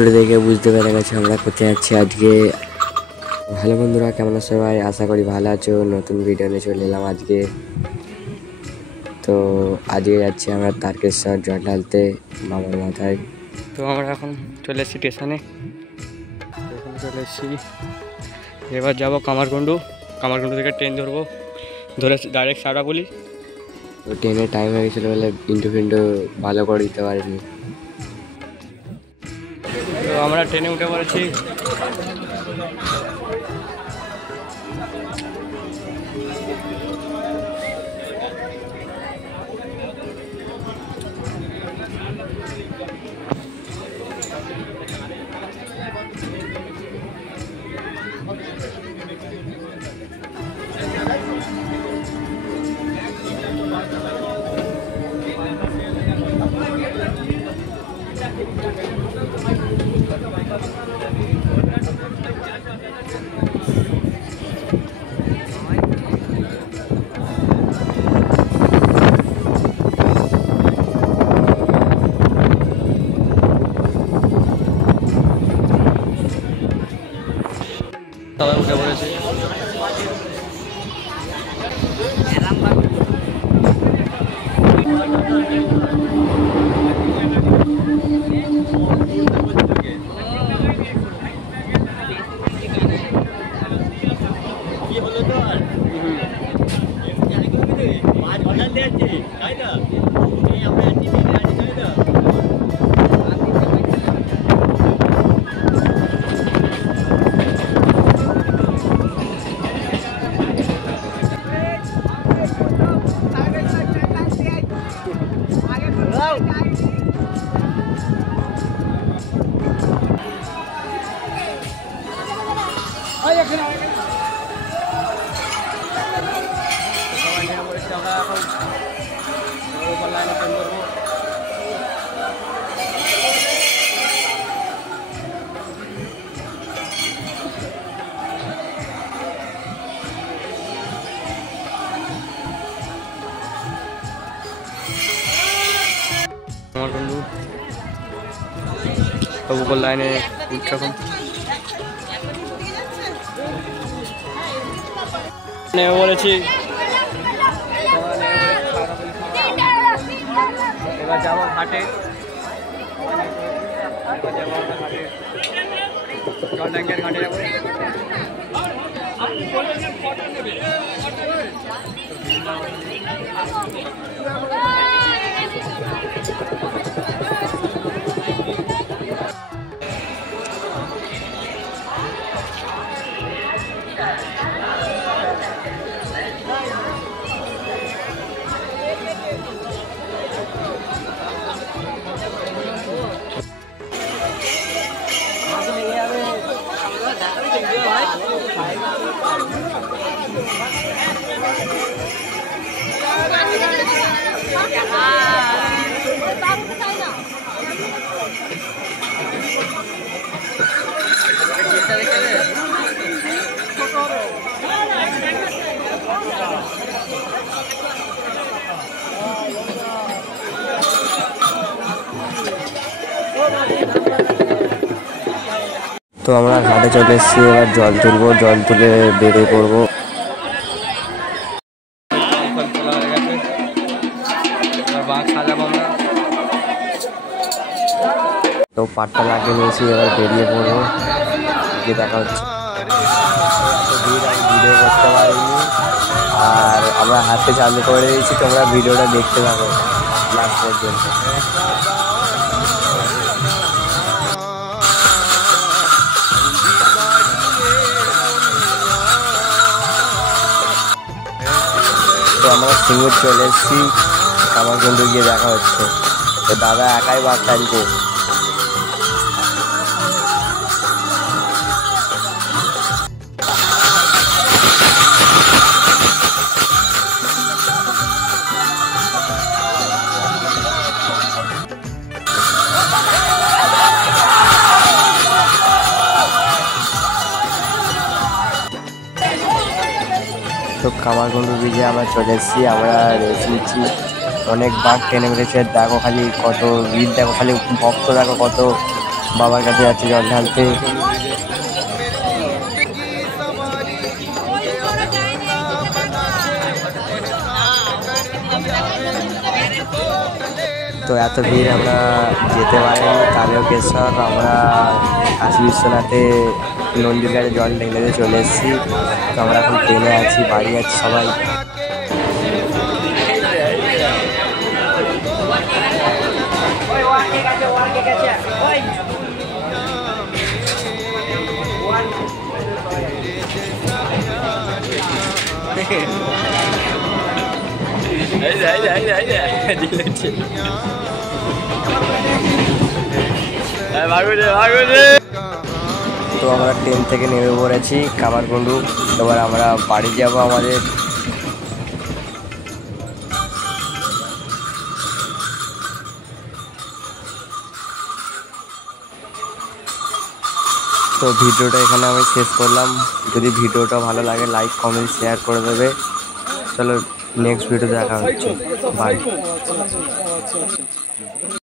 ইন্ট্রো দেখে বুঝতে পেরে গেছে আমরা কোথায় যাচ্ছি আজকে। হ্যালো বন্ধুরা, কেমন আছো সবাই? আশা করি ভালো আছো। নতুন ভিডিও নিয়ে চলে এলাম আজকে। তো আজকে যাচ্ছি আমরা তারকেশ্বর জল ঢালতে মামার মাথায়। তো আমরা এখন চলে এসেছি স্টেশনে, চলে এসেছি। এবার যাবো কামারকুণ্ডু থেকে ট্রেন ধরবো, ধরে ডাইরেক্ট সারাবলি। তো ট্রেনের টাইম হয়ে গেছিলো বলে ইন্ট্রো ভালো করে দিতে পারিনি। তো আমরা ট্রেনে উঠে পড়েছি। সবাই উঠে পড়েছে। আমার বন্ধু উপর লাইনে উঠছে এখন। বলেছি এবার যাবো ঘাটে, জল ট্যাঙ্কের ঘাটে যাবো। তো আমরা ঘাটে চলে এসেছি, এবার জল তুলবো, জল তুলে বেরিয়ে পড়বো। তো পাটটা লাগিয়ে নিয়েছি, এবার বেরিয়ে পড়বো, গিয়ে দেখা হচ্ছে। ভিডিও করতে পারিনি আর আমরা হাতে চালু করে দিয়েছি, তোমরা ভিডিওটা দেখতে থাকো লাস্ট পর্যন্ত। তো আমরা সিঙ্গুর চলে এসেছি, কামারকুণ্ডু গিয়ে দেখা হচ্ছে। তো দাদা একাই বাস টানছে। তো কামারকুণ্ডু ব্রিজে আমরা চলে এসেছি, আমরা রেস্ট নিচ্ছি। অনেক বাঘ টেনে বেড়েছে, দেখো খালি কত ভিড়, দেখো খালি ভক্ত দেখো কত বাবার কাছে যাচ্ছি জল ঢালতে। তো এত ভিড় আমরা যেতে পারিনি তারকেশ্বর। আমরা কাশী বিশ্বনাথে নন্দীর কাছে জল ঢেলে চলে এসেছি। তো আমরা এখন ট্রেনে আছি, বাড়ি যাচ্ছি সবাই। তো আমরা ট্রেন থেকে নেমে পড়েছি কামারকুণ্ডু। এবার আমরা বাড়ি যাব আমাদের। তো ভিডিওটা এখানে আমি শেষ করলাম। যদি ভিডিওটা ভালো লাগে লাইক কমেন্ট শেয়ার করে দেবে। চলো নেক্সট ভিডিও দেখা হচ্ছে। বাই।